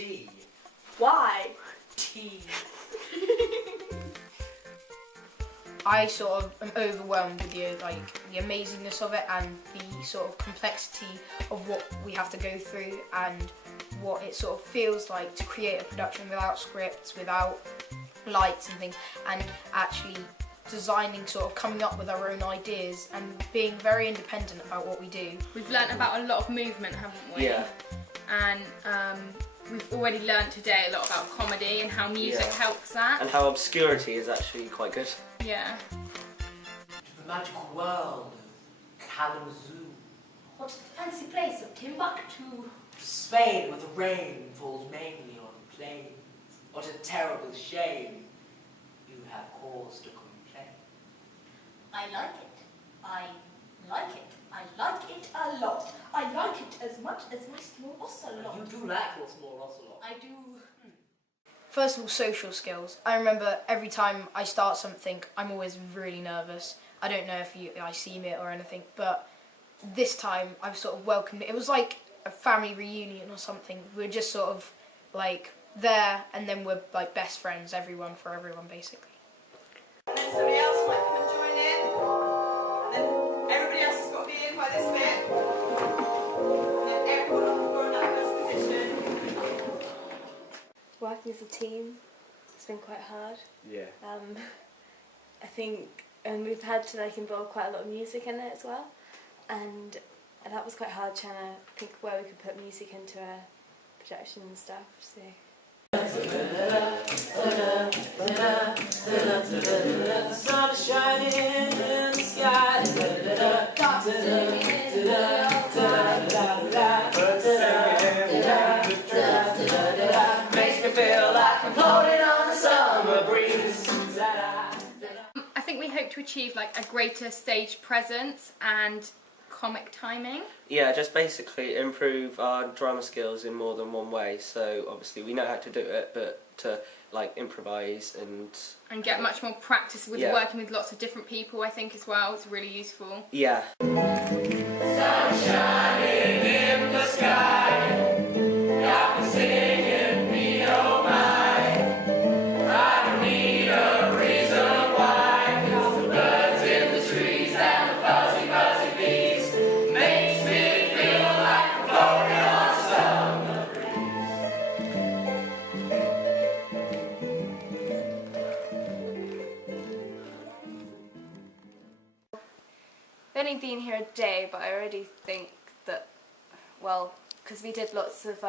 D. Why? T. I sort of am overwhelmed with the amazingness of it and the sort of complexity of what we have to go through and what it sort of feels like to create a production without scripts, without lights and things, and actually designing, sort of coming up with our own ideas and being very independent about what we do. We've learnt about a lot of movement, haven't we? Yeah. And we've already learnt today a lot about comedy and how music helps that. And how obscurity is actually quite good. Yeah. To the magical world of Kalamazoo. What's the fancy place of Timbuktu? To Spain, where the rain falls mainly on plains. What a terrible shame. You have cause to complain. I like it. I like it. I like it a lot. I like it as much as my small ocelot. You do like your small ocelot. I do. First of all, social skills. I remember every time I start something, I'm always really nervous. I don't know if I seem it or anything, but this time I've sort of welcomed it. It was like a family reunion or something. We're just sort of like there, and then we're like best friends, everyone for everyone, basically. And then somebody else might come and join in, and then everybody else has got to be in by this bit, and then everyone on the floor in that first position. Working as a team has been quite hard. Yeah. I think, and we've had to involve quite a lot of music in it as well, and that was quite hard trying to think where we could put music into a projection and stuff. So. The sun is shining in the sky. Makes me feel like I'm floating on the summer breeze. I think we hope to achieve a greater stage presence and comic timing. Yeah, just basically improve our drama skills in more than one way. So obviously we know how to do it, but to improvise and get much more practice with working with lots of different people, I think, as well. It's really useful. Yeah. Sun shining in the sky. Got me singing me oh my. I don't need a reason why. 'Cause the birds in the trees and the fuzzy, fuzzy bees makes me feel like I'm floating on a summer I've only been here a day, but I already think that, well, because we did lots of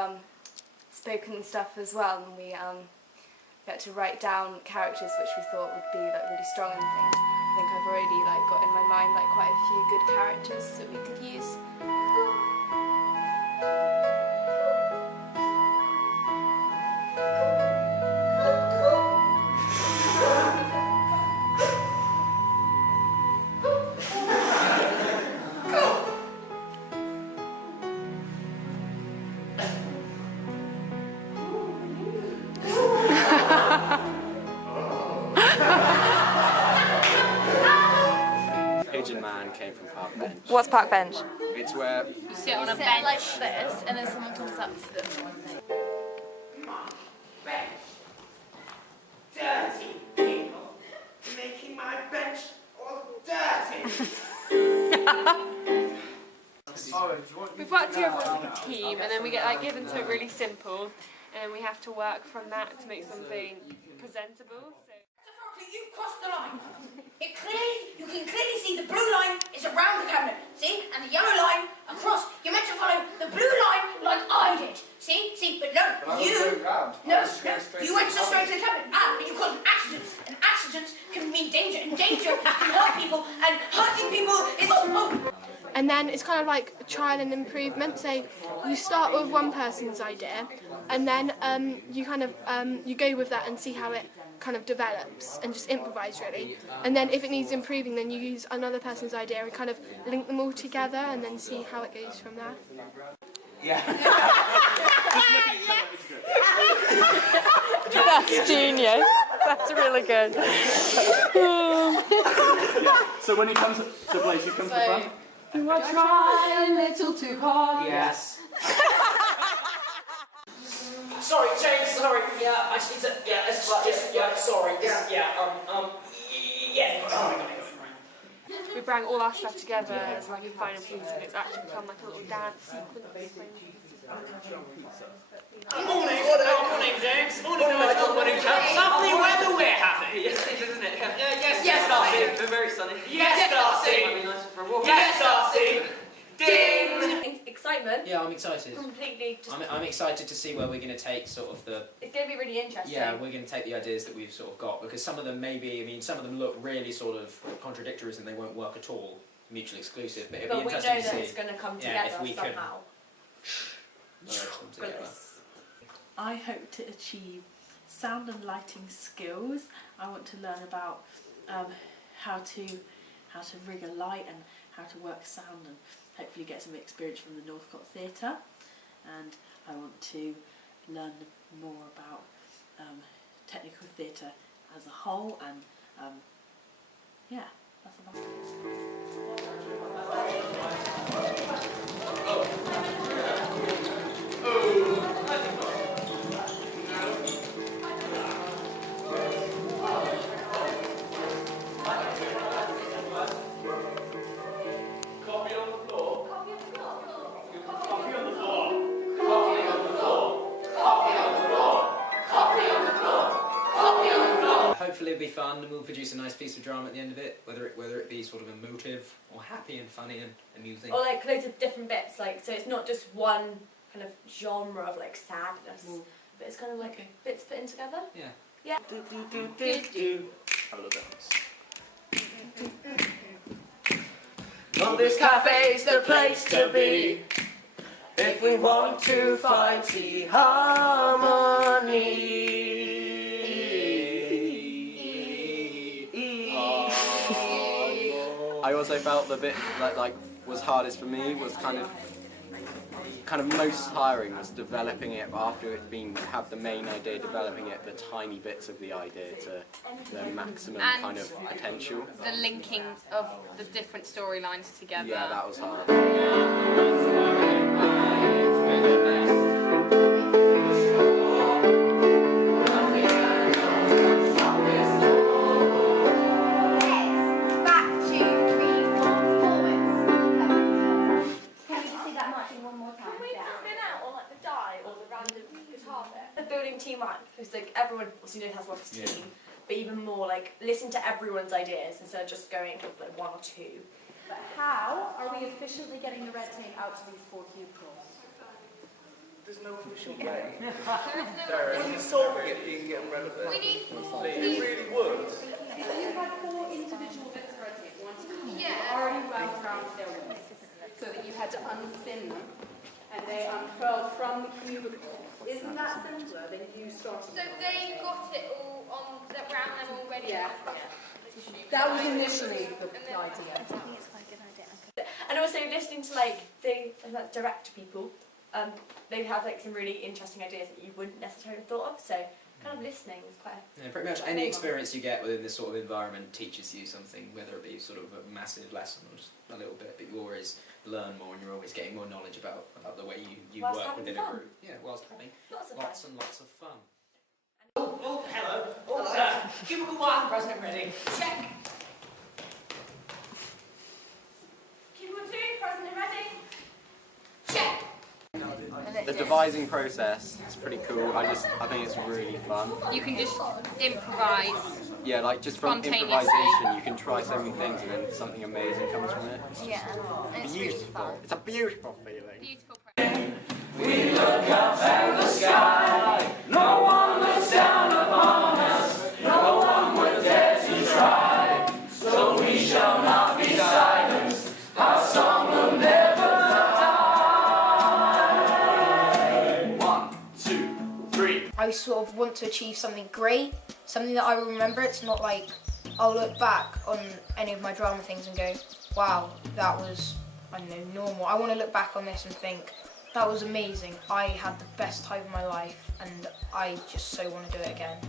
spoken stuff as well, and we had to write down characters which we thought would be really strong and things. I think I've already got in my mind quite a few good characters that we could use. Pigeon Man came from Park Bench. What's Park Bench? It's where You sit on a bench like this, and then someone comes up to them. dirty people making my bench all dirty. We've worked together as a team, and then we get given something really simple, and then we have to work from that to make something presentable. You've crossed the line. You can clearly see the blue line is around the cabinet, see? And the yellow line across. You're meant to follow the blue line like I did, see? But no, you went so straight to the cabinet. And you caused an accident. And accidents can mean danger, and danger can hurt people, and hurting people is... And then it's kind of like a trial and improvement. So you start with one person's idea, and then you kind of you go with that and see how it kind of develops, and just improvise really. And then if it needs improving, then you use another person's idea and kind of link them all together, and then see how it goes from there. Yeah. That's genius. That's really good. So when he comes to place, he comes to the front? Do I try a little too hard? Yes. sorry, James, sorry. Yeah, I just need to, yeah, it's just, yeah, sorry. Yeah, yeah. Got it. We bring all our stuff together as like a final piece, and it's actually become like a little dance sequence. Morning, James. Morning, chaps. Lovely weather we're having. Yes, it is, isn't it? Yes, Darcy. We're very sunny. Yes, Darcy. Might be nice for a walk. Yes, Darcy. Ding. Excitement. Yeah, I'm excited. Completely. I'm excited to see where we're going to take sort of the... It's going to be really interesting. Yeah, we're going to take the ideas that we've sort of got, because some of them maybe, I mean, some of them look really sort of contradictory and they won't work at all, mutually exclusive, but it'll be interesting to see. But we know that it's going to come together if we somehow. Can I hope to achieve sound and lighting skills. I want to learn about how to rig a light and how to work sound, and hopefully get some experience from the Northcote Theatre. And I want to learn more about technical theatre as a whole, and yeah, that's about it. Hopefully it'll be fun and we'll produce a nice piece of drama at the end of it, whether it be sort of emotive or happy and funny and amusing. Or like loads of different bits, like so it's not just one kind of genre of like sadness, but it's kind of like bits put in together. Yeah. Yeah. Have a little bit. Well, this cafe's the place to be if we want to find the harmony. I also felt the bit that was hardest for me was kind of most tiring was developing it after it had the main idea, developing it, the tiny bits of the idea to the maximum And kind of potential. the linking of the different storylines together. Yeah, that was hard. Teamwork, because like everyone also has one team, but even more like listen to everyone's ideas instead of just going with like one or two. But how are we efficiently getting the red tape out to these 4 pupils? There's no official way. When you solve it, you can get rid of it. We need 4 It really would. If you had 4 individual bits of red tape, one to each, already wound around their waist, so that you had to unspin them, and they unfurled from the cubicle. Isn't that simpler than you started? So they got it all on around them already. Yeah. That was initially the idea. I think it's quite a good idea. And also listening to like the director people, they have like some really interesting ideas that you wouldn't necessarily have thought of. So kind of listening is quite. Yeah, pretty much any experience you get within this sort of environment teaches you something, whether it be sort of a massive lesson or just a little bit, but you always learn more and you're always getting more knowledge about the way you work within a group. Yeah, whilst having lots and lots of fun. Oh, hello. Cubicle 1, President ready. Check. Cubicle 2, President ready. Check. The devising process is pretty cool. I think it's really fun. You can just improvise. Yeah, like just from improvisation, you can try so many things and then something amazing comes from it. Yeah. It's beautiful. It's a beautiful feeling. Beautiful. We look up at the sky. No one looks down upon us. No one would dare to try. So we shall not be silenced. Our song will never die. 1, 2, 3. I sort of want to achieve something great, something that I will remember. It's not like I'll look back on any of my drama things and go, wow, that was, I don't know, normal. I want to look back on this and think, that was amazing. I had the best time of my life and I just so want to do it again.